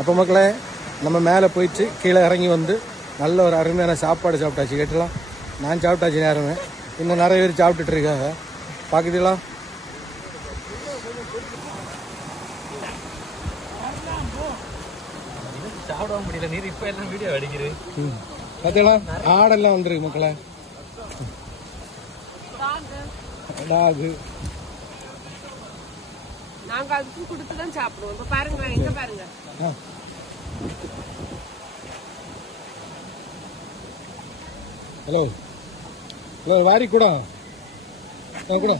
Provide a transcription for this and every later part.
அப்போ மக்களே நம்ம மேலே போயிட்டு கீழே இறங்கி வந்து நல்ல ஒரு அருமையான சாப்பாடு சாப்பிட்டாச்சு. கேட்டலாம் நான் சாப்பிட்டாச்சு நேரமே. இன்னும் நிறைய பேர் சாப்பிட்டுட்டு இருக்காங்க. பார்க்குறீங்களா? சாப்பிட முடியல. நீர் இப்போ எல்லாம் வீடியோ அடிக்குது. பார்த்தீங்களா? ஆடெல்லாம் வந்துருக்கு மக்களே. டாகு நாங்க அதுக்கு கொடுத்து தான் சாப்பிடுவோம். இப்ப பாருங்க, எங்க பாருங்க. ஹலோ ஹலோ, வாரி கூட கூட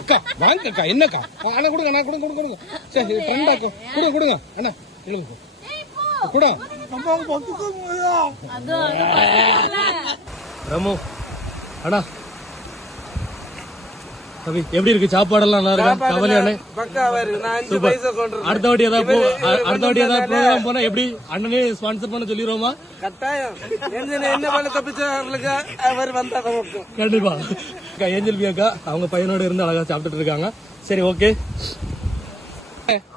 அக்கா வாங்க அக்கா. என்னக்கா? அண்ணா கொடுங்க, அண்ணா கொடுங்க கொடுங்க கொடுங்க. சரி ஃப்ரெண்டாக்கோ கொடுங்க கொடுங்க அண்ணா கொடுங்க கூட. ரமு அண்ணா எப்படி இருக்கு? சாப்பாடெல்லாம் நல்லா இருக்கா? கவலையானே அடுத்த வாட்டி ஏதாவது ப்ரோக்ராம் போனா எப்படி அண்ணனே ஸ்பான்சர் பண்ண சொல்லிடுவோமா? கட்டாயம். என்ன தப்பிச்சவர்களுக்கு அவர் வந்தா கண்டிப்பா. ஏஞ்சல் பியாக்கா அவங்க பையனோட இருந்து அழகா சாப்பிட்டுட்டு இருக்காங்க. சரி ஓகே.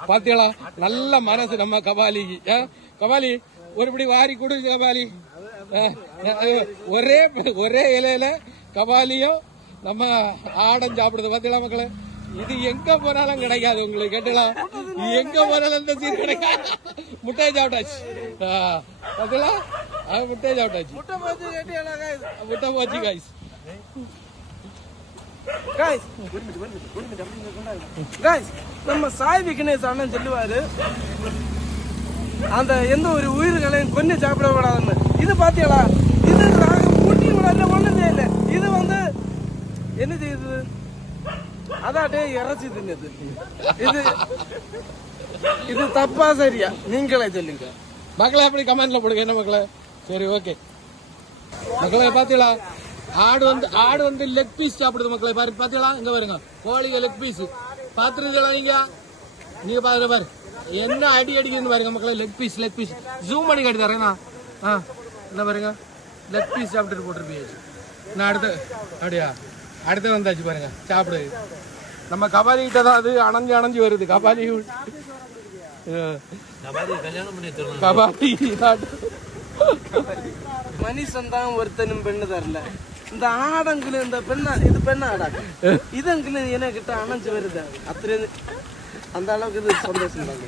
பாத்தியாளா நல்ல மனசு நம்ம கபாலிக்கு. கபாலி ஒருபடி வாரி கொடு கபாலி. ஒரே இலையில கபாலியும் நம்ம ஆடம் சாப்பிடுது. பாத்தீங்களா மக்களே? இது எங்க போனாலும் கிடைக்காது உங்களுக்கு. கேட்டலாம் எங்க போனாலும் இந்த சீர் கிடைக்காது. முட்டையை சாப்பிட்டாச்சு. பாத்தீங்களா? முட்டையை சாப்பிட்டாச்சு. முட்டை போச்சு காய்ஸ். நம்ம சாய் விக்னேஷ் அண்ணன் சொல்லுவாரு, அந்த எந்த ஒரு உயிர்களையும் கொண்டு சாப்பிடக்கூடாதுன்னு. இது பாத்தீங்களா? இது ஊட்டி விட ஒண்ணும் செய்யல. இது வந்து என்ன செய்யுது? அதாட்டே இறைச்சி தின்னது. இது தப்பா சரியா? நீங்களே சொல்லுங்க மக்களே. அப்படி கமெண்ட்ல போடுங்க என்ன மக்களே. சரி ஓகே மக்களே. பாத்தீங்களா? ஆடு வந்து லெக் பீஸ் சாப்பிடுது மக்களே. பாரு பாத்தீங்களா? இங்க பாருங்க கோழிங்க லெக் பீஸ். பாத்துருக்கீங்களா நீங்க பாரு பாரு என்ன அடி அடிக்குதுன்னு பாருங்க மக்களே. லெக் பீஸ் ஜூம் பண்ணி காட்டி தரேன். என்ன பாருங்க லெக் பீஸ் சாப்பிட்டுட்டு போட்டுருப்பீங்க. நான் அப்படியா அடுத்து வந்தாச்சு பாருங்க சாப்பிடு. நம்ம கபாலி கிட்ட தான் அது அணைஞ்சு வருது. கபாலி மனுஷன் தான் ஒருத்தனும் பெண்ணு தரல. இந்த ஆடங்குல இந்த இது பெண்ண ஆடாங்க. இதங்குல என்ன கிட்ட அணைஞ்சு வருது. அத்தனை அந்த அளவுக்கு இது சந்தோஷம் தாங்க.